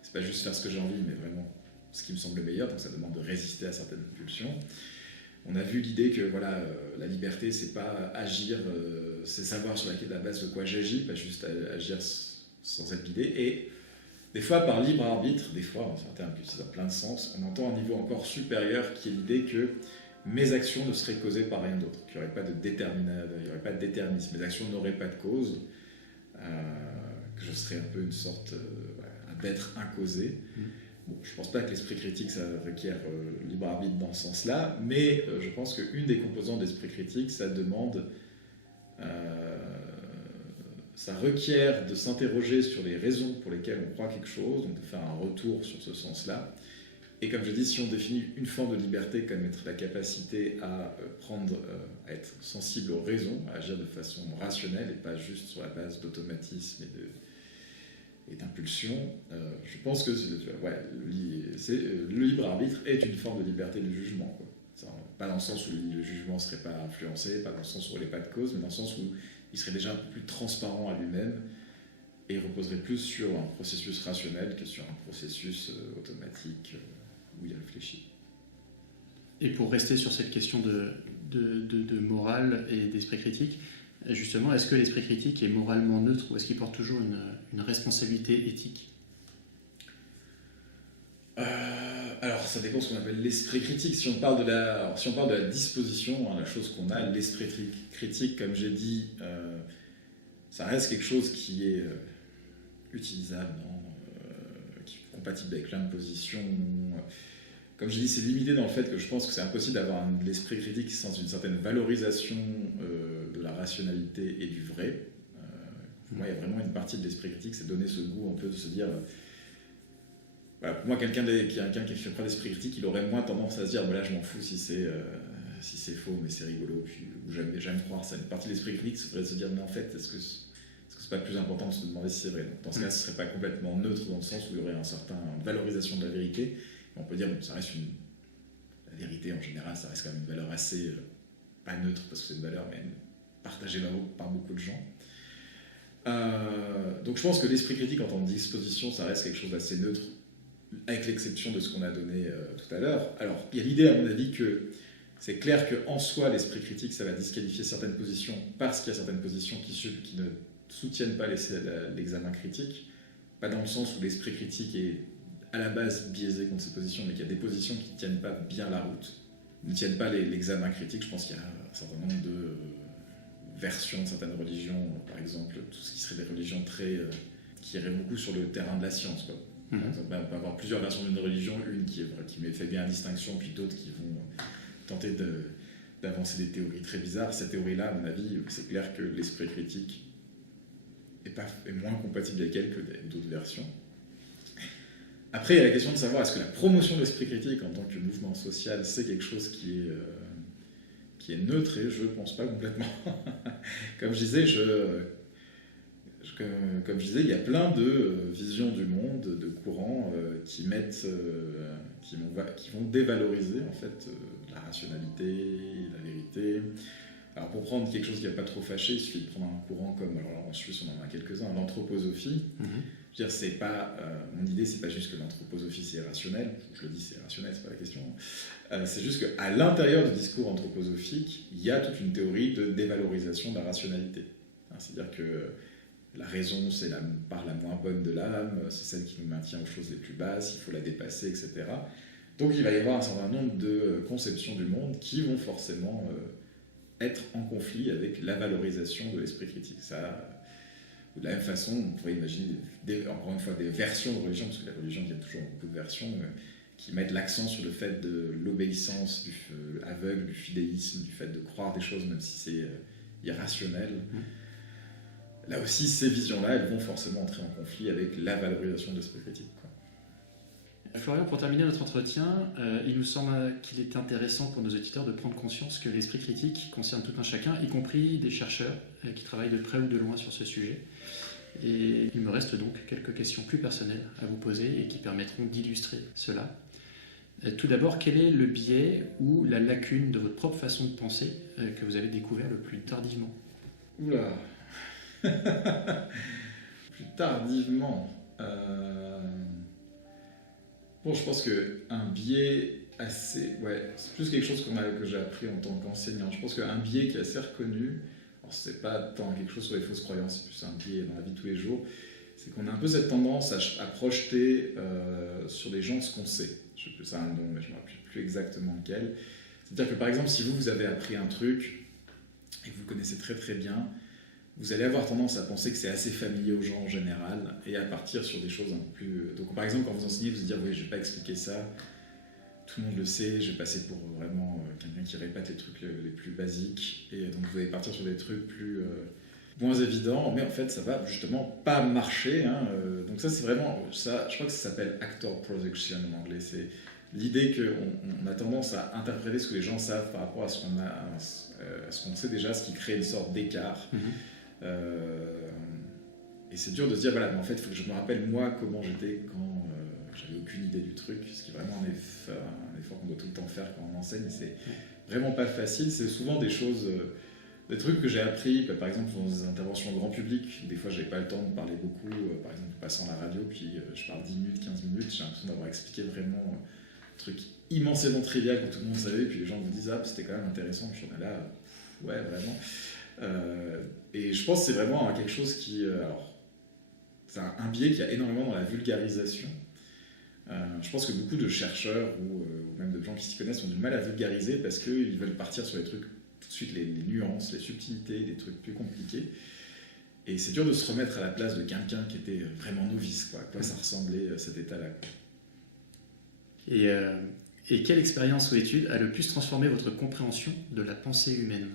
c'est pas juste faire ce que j'ai envie, mais vraiment ce qui me semble meilleur, donc ça demande de résister à certaines pulsions. On a vu l'idée que la liberté, c'est pas agir, c'est savoir sur la base de quoi j'agis, pas juste agir sans être guidé. Et des fois, par libre arbitre, des fois, c'est un terme qui utilise dans plein de sens, on entend un niveau encore supérieur qui est l'idée que mes actions ne seraient causées par rien d'autre, qu'il n'y aurait pas de déterminisme, mes actions n'auraient pas de cause, que je serais un peu une sorte d'être incausé. Bon, je ne pense pas que l'esprit critique, ça requiert libre arbitre dans ce sens-là, mais je pense qu'une des composantes d'esprit critique, ça requiert de s'interroger sur les raisons pour lesquelles on croit quelque chose, donc de faire un retour sur ce sens-là. Et comme je dis, si on définit une forme de liberté comme être la capacité à être sensible aux raisons, à agir de façon rationnelle et pas juste sur la base d'automatisme et d'impulsion, je pense que le libre arbitre est une forme de liberté du jugement, quoi. Pas dans le sens où le jugement ne serait pas influencé, pas dans le sens où il n'y aurait pas de cause, mais dans le sens où il serait déjà un peu plus transparent à lui-même et reposerait plus sur un processus rationnel que sur un processus automatique où il réfléchit. Et pour rester sur cette question de morale et d'esprit critique, justement, est-ce que l'esprit critique est moralement neutre ou est-ce qu'il porte toujours une responsabilité éthique? Alors, ça dépend de ce qu'on appelle l'esprit critique. Si on parle de la disposition, la chose qu'on a, l'esprit critique, comme j'ai dit, ça reste quelque chose qui est utilisable, qui est compatible avec plein de positions. Comme je dis, c'est limité dans le fait que je pense que c'est impossible d'avoir l'esprit critique sans une certaine valorisation de la rationalité et du vrai. Pour moi, il y a vraiment une partie de l'esprit critique, c'est donner ce goût un peu de se dire... pour moi, quelqu'un qui fait preuve d'esprit critique, il aurait moins tendance à se dire là, je m'en fous si c'est faux, mais c'est rigolo, ou j'aime croire ça. Une partie de l'esprit critique, ça serait de se dire mais en fait, est-ce que c'est pas plus important de se demander si c'est vrai? Donc, dans ce cas, ce serait pas complètement neutre dans le sens où il y aurait une certaine valorisation de la vérité. On peut dire ça reste la vérité en général, ça reste quand même une valeur assez pas neutre parce que c'est une valeur mais partagée par beaucoup de gens. Donc je pense que l'esprit critique en tant que disposition, ça reste quelque chose d'assez neutre, avec l'exception de ce qu'on a donné tout à l'heure. Alors il y a l'idée à mon avis que c'est clair qu'en soi l'esprit critique ça va disqualifier certaines positions parce qu'il y a certaines positions qui ne soutiennent pas l'examen critique, pas dans le sens où l'esprit critique est à la base biaisé contre ces positions, mais qu'il y a des positions qui ne tiennent pas bien la route, ne tiennent pas l'examen critique. Je pense qu'il y a un certain nombre de versions de certaines religions, par exemple, tout ce qui serait des religions qui iraient beaucoup sur le terrain de la science, quoi. Par exemple, on peut avoir plusieurs versions d'une religion, une qui fait bien la distinction, puis d'autres qui vont tenter d'avancer des théories très bizarres. Cette théorie-là, à mon avis, c'est clair que l'esprit critique est moins compatible avec elle que d'autres versions. Après, il y a la question de savoir est-ce que la promotion de l'esprit critique en tant que mouvement social, c'est quelque chose qui est neutre, et je ne pense pas complètement. Comme je disais, comme je disais, il y a plein de visions du monde, de courants qui vont dévaloriser en fait la rationalité, la vérité. Alors pour prendre quelque chose qui n'a pas trop fâché, il suffit de prendre un courant comme, alors en Suisse on en a quelques-uns, l'anthroposophie. Je veux dire, c'est pas, mon idée, c'est pas juste que l'anthroposophie c'est rationnel, je le dis c'est rationnel, c'est pas la question. C'est juste qu'à l'intérieur du discours anthroposophique, il y a toute une théorie de dévalorisation de la rationalité. C'est-à-dire que la raison, c'est la part la moins bonne de l'âme, c'est celle qui nous maintient aux choses les plus basses, il faut la dépasser, etc. Donc il va y avoir un certain nombre de conceptions du monde qui vont forcément être en conflit avec la valorisation de l'esprit critique. Ça, de la même façon, on pourrait imaginer, encore une fois, des versions de religion, parce que la religion vient toujours en beaucoup de versions, qui mettent l'accent sur le fait de l'obéissance aveugle, du fidéisme, du fait de croire des choses même si c'est irrationnel. Là aussi, ces visions-là, elles vont forcément entrer en conflit avec la valorisation de l'esprit critique, quoi. Florian, pour terminer notre entretien, il nous semble qu'il est intéressant pour nos auditeurs de prendre conscience que l'esprit critique concerne tout un chacun, y compris des chercheurs qui travaillent de près ou de loin sur ce sujet. Et il me reste donc quelques questions plus personnelles à vous poser et qui permettront d'illustrer cela. Tout d'abord, quel est le biais ou la lacune de votre propre façon de penser que vous avez découvert le plus tardivement ? Oula. Plus tardivement. Bon, je pense qu'un biais assez... Ouais, c'est plus quelque chose que j'ai appris en tant qu'enseignant. Je pense qu'un biais qui est assez reconnu, alors c'est pas tant quelque chose sur les fausses croyances, c'est plus un biais dans la vie de tous les jours, c'est qu'on a un peu cette tendance à projeter sur les gens ce qu'on sait. Je sais plus ça a un nom, mais je ne me rappelle plus exactement lequel. C'est-à-dire que par exemple, si vous avez appris un truc et que vous le connaissez très très bien, vous allez avoir tendance à penser que c'est assez familier aux gens en général et à partir sur des choses un peu plus... Donc par exemple, quand vous enseignez, vous vous dites « oui, je ne vais pas expliquer ça, tout le monde le sait, je vais passer pour vraiment quelqu'un qui répète les trucs les plus basiques » et donc vous allez partir sur des trucs moins évidents, mais en fait ça va justement pas marcher. Donc ça c'est vraiment... ça, je crois que ça s'appelle actor projection en anglais, c'est l'idée qu'on a tendance à interpréter ce que les gens savent par rapport à ce qu'on sait déjà, ce qui crée une sorte d'écart. Et c'est dur de se dire, voilà, mais en fait, il faut que je me rappelle moi comment j'étais quand j'avais aucune idée du truc, ce qui est vraiment un effort qu'on doit tout le temps faire quand on enseigne. C'est vraiment pas facile. C'est souvent des choses, des trucs que j'ai appris, par exemple dans des interventions grand public. Des fois, j'avais pas le temps de parler beaucoup, par exemple, passant la radio, puis je parle 10 minutes, 15 minutes, j'ai l'impression d'avoir expliqué vraiment un truc immensément trivial que tout le monde savait, puis les gens me disent, ah, c'était quand même intéressant. Je suis là, ouais, vraiment. Et je pense que c'est vraiment quelque chose qui... alors, c'est un biais qu'il y a énormément dans la vulgarisation. Je pense que beaucoup de chercheurs ou même de gens qui s'y connaissent ont du mal à vulgariser parce qu'ils veulent partir sur les trucs, tout de suite les nuances, les subtilités, des trucs plus compliqués. Et c'est dur de se remettre à la place de quelqu'un qui était vraiment novice, quoi. À quoi ça ressemblait cet état-là, quoi. Et quelle expérience ou étude a le plus transformé votre compréhension de la pensée humaine ?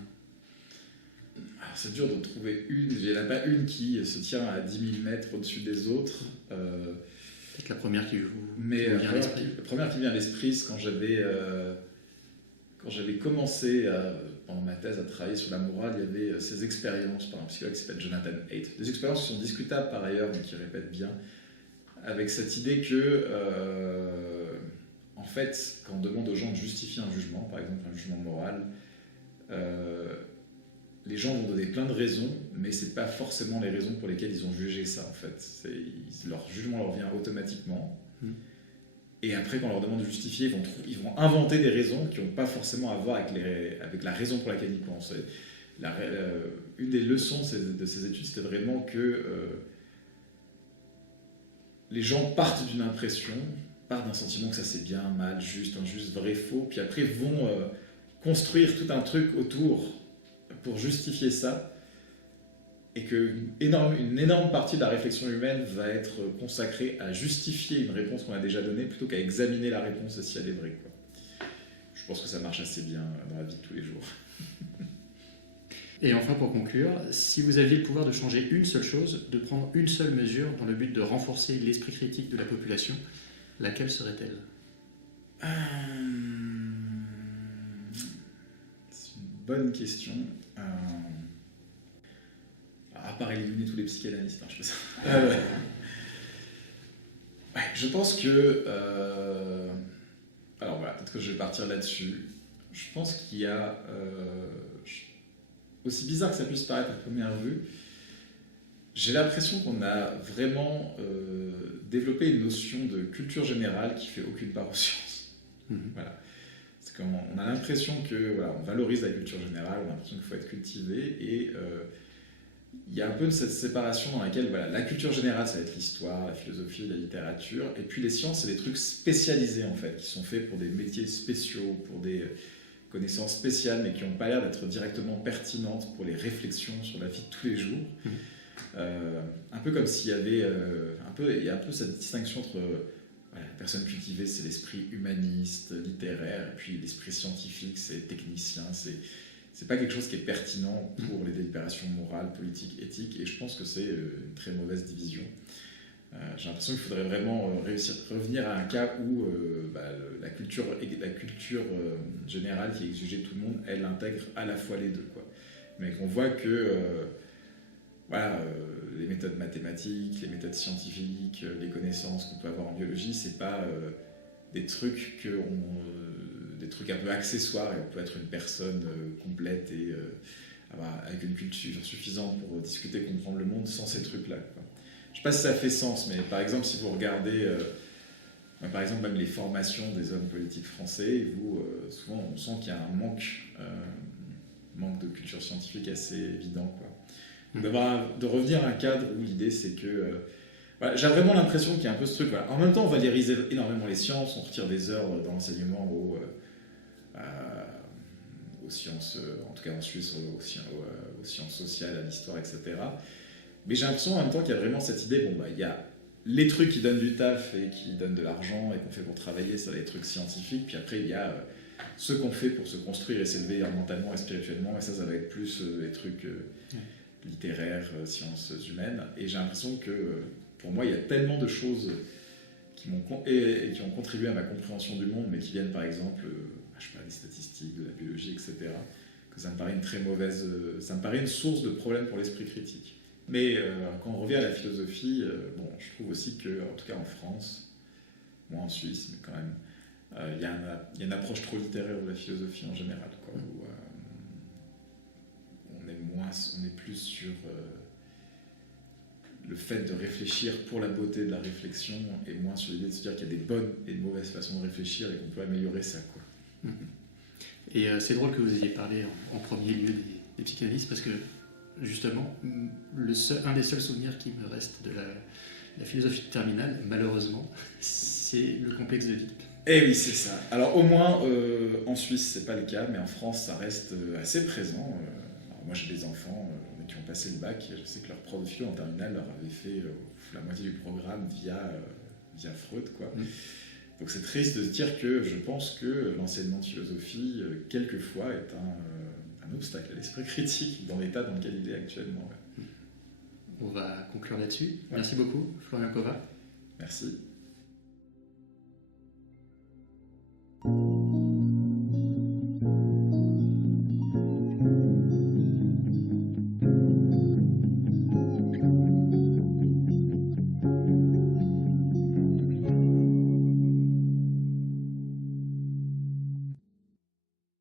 Alors, c'est dur de trouver une. Il n'y en a pas une qui se tient à 10 000 mètres au-dessus des autres. Peut-être la première qui vous vient à l'esprit. La première qui vient à l'esprit, c'est quand j'avais commencé pendant ma thèse à travailler sur la morale, il y avait ces expériences par un psychologue qui s'appelle Jonathan Haidt. Des expériences qui sont discutables par ailleurs, mais qui répètent bien, avec cette idée que, en fait, quand on demande aux gens de justifier un jugement, par exemple un jugement moral, les gens vont donner plein de raisons, mais c'est pas forcément les raisons pour lesquelles ils ont jugé ça, en fait. Leur jugement leur vient automatiquement. Et après, quand on leur demande de justifier, ils vont inventer des raisons qui n'ont pas forcément à voir avec la raison pour laquelle ils pensent. Une des leçons de ces études, c'était vraiment que les gens partent d'une impression, partent d'un sentiment que ça c'est bien, mal, juste, injuste, vrai, faux, puis après vont construire tout un truc autour pour justifier ça, et qu'une énorme partie de la réflexion humaine va être consacrée à justifier une réponse qu'on a déjà donnée plutôt qu'à examiner la réponse et si elle est vraie, quoi. Je pense que ça marche assez bien dans la vie de tous les jours. Et enfin, pour conclure, si vous aviez le pouvoir de changer une seule chose, de prendre une seule mesure dans le but de renforcer l'esprit critique de la population, laquelle serait-elle ? C'est une bonne question. À part éliminer tous les psychanalystes, je fais ça. Ouais, je pense que... alors voilà, peut-être que je vais partir là-dessus. Je pense qu'il y a... aussi bizarre que ça puisse paraître à première vue, j'ai l'impression qu'on a vraiment développé une notion de culture générale qui fait aucune part aux sciences. Voilà. C'est comme on a l'impression que voilà, on valorise la culture générale, on a l'impression qu'il faut être cultivé, et il y a un peu cette séparation dans laquelle voilà, la culture générale, ça va être l'histoire, la philosophie, la littérature, et puis les sciences, c'est des trucs spécialisés en fait, qui sont faits pour des métiers spéciaux, pour des connaissances spéciales, mais qui n'ont pas l'air d'être directement pertinentes pour les réflexions sur la vie de tous les jours. Un peu comme s'il y avait il y a un peu cette distinction entre voilà, la personne cultivée, c'est l'esprit humaniste, littéraire, et puis l'esprit scientifique, c'est technicien, c'est pas quelque chose qui est pertinent pour les délibérations morales, politiques, éthiques, et je pense que c'est une très mauvaise division. J'ai l'impression qu'il faudrait vraiment revenir à un cas où la culture générale qui est exigée de tout le monde, elle intègre à la fois les deux, quoi. Mais qu'on voit que les méthodes mathématiques, les méthodes scientifiques, les connaissances qu'on peut avoir en biologie, c'est pas des trucs un peu accessoires, et on peut être une personne complète et avec une culture suffisante pour discuter, comprendre le monde sans ces trucs-là, quoi. Je sais pas si ça fait sens, mais par exemple, si vous regardez par exemple même les formations des hommes politiques français, souvent on sent qu'il y a un manque de culture scientifique assez évident, quoi. De revenir à un cadre où l'idée c'est que voilà, j'ai vraiment l'impression qu'il y a un peu ce truc, voilà. En même temps on valorise énormément les sciences, on retire des heures dans l'enseignement aux sciences, en tout cas en Suisse, aux sciences sociales, à l'histoire, etc. Mais j'ai l'impression en même temps qu'il y a vraiment cette idée, il y a les trucs qui donnent du taf et qui donnent de l'argent et qu'on fait pour travailler, ça va être des trucs scientifiques, puis après il y a ce qu'on fait pour se construire et s'élever mentalement et spirituellement, et ça va être plus les trucs littéraires, sciences humaines. Et j'ai l'impression que pour moi il y a tellement de choses qui ont contribué à ma compréhension du monde, mais qui viennent par exemple je sais pas, des statistiques, de la biologie, etc., que ça me paraît ça me paraît une source de problème pour l'esprit critique. Mais quand on revient à la philosophie, je trouve aussi que, en tout cas en France, moi en Suisse, mais quand même, il y a une approche trop littéraire de la philosophie en général, quoi, où on est plus sur le fait de réfléchir pour la beauté de la réflexion, et moins sur l'idée de se dire qu'il y a des bonnes et de mauvaises façons de réfléchir et qu'on peut améliorer ça, quoi. Et c'est drôle que vous ayez parlé en premier lieu des psychanalystes, parce que justement, un des seuls souvenirs qui me reste de la philosophie de terminale, malheureusement, c'est le complexe d'Oedipe. Eh oui, c'est ça. Alors au moins, en Suisse, c'est pas le cas, mais en France, ça reste assez présent. Alors, moi, j'ai des enfants qui ont passé le bac, et je sais que leur prof de philo en terminale leur avait fait la moitié du programme via Freud, quoi. Donc c'est triste de se dire que je pense que l'enseignement de philosophie, quelquefois, est un obstacle à l'esprit critique dans l'état dans lequel il est actuellement. Ouais. On va conclure là-dessus. Ouais. Merci beaucoup, Florian Kova. Merci.